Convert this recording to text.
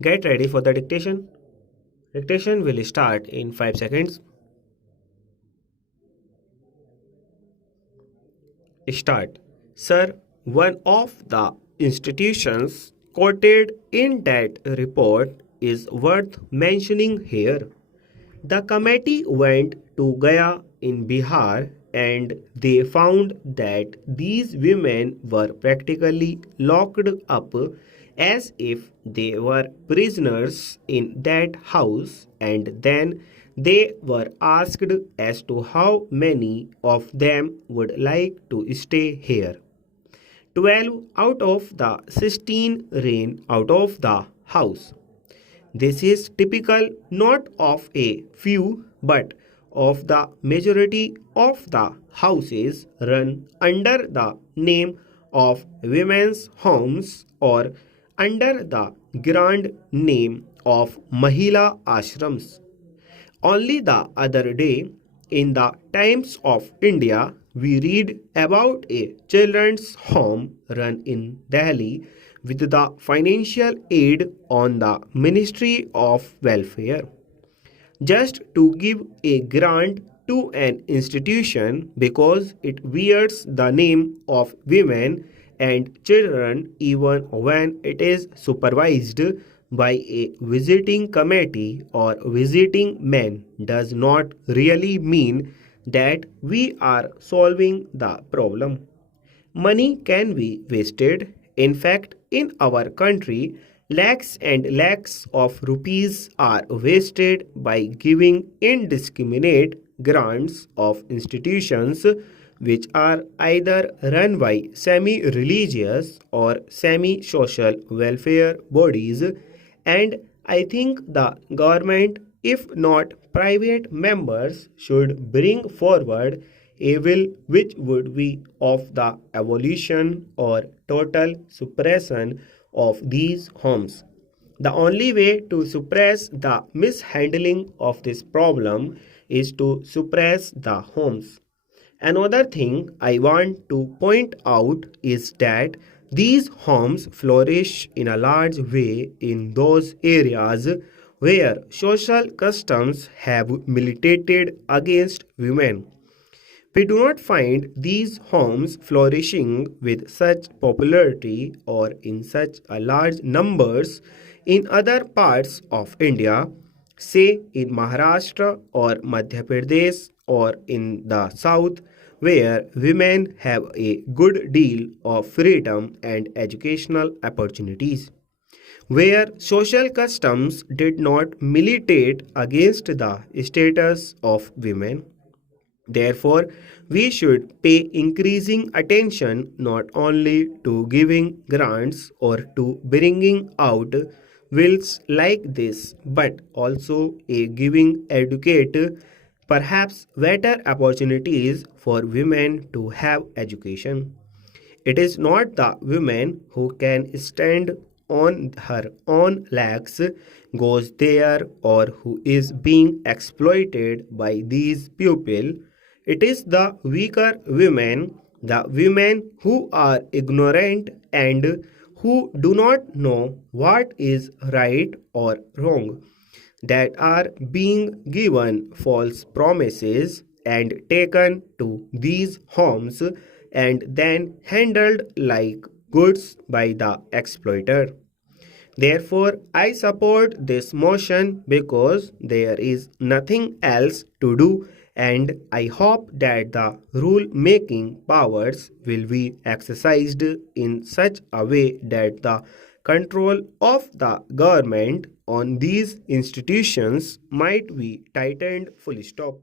Get ready for the dictation. Dictation will start in 5 seconds. Start. Sir, one of the institutions quoted in that report is worth mentioning here. The committee went to Gaya in Bihar and they found that these women were practically locked up as if they were prisoners in that house, and then they were asked as to how many of them would like to stay here. 12 out of the 16 ran out of the house. This is typical not of a few but of the majority of the houses run under the name of women's homes or under the grand name of Mahila Ashrams. Only the other day, in the Times of India, we read about a children's home run in Delhi with the financial aid on the Ministry of Welfare. Just to give a grant to an institution because it wears the name of women and children even when it is supervised by a visiting committee or visiting men does not really mean that we are solving the problem. Money can be wasted. In fact, in our country, lakhs and lakhs of rupees are wasted by giving indiscriminate grants of institutions which are either run by semi religious or semi social welfare bodies. And I think the government, if not private members, should bring forward a will which would be of the abolition or total suppression of these homes. The only way to suppress the mishandling of this problem is to suppress the homes. Another thing I want to point out is that these homes flourish in a large way in those areas where social customs have militated against women. We do not find these homes flourishing with such popularity or in such a large numbers in other parts of India, say in Maharashtra or Madhya Pradesh or in the south, where women have a good deal of freedom and educational opportunities, where social customs did not militate against the status of women. Therefore, we should pay increasing attention not only to giving grants or to bringing out wills like this, but also a giving educate perhaps better opportunities for women to have education. It is not the woman who can stand on her own legs goes there or who is being exploited by these people. It is the weaker women, the women who are ignorant and who do not know what is right or wrong, that are being given false promises and taken to these homes and then handled like goods by the exploiter. Therefore, I support this motion because there is nothing else to do, and I hope that the rule making powers will be exercised in such a way that the control of the government on these institutions might be tightened. Full stop.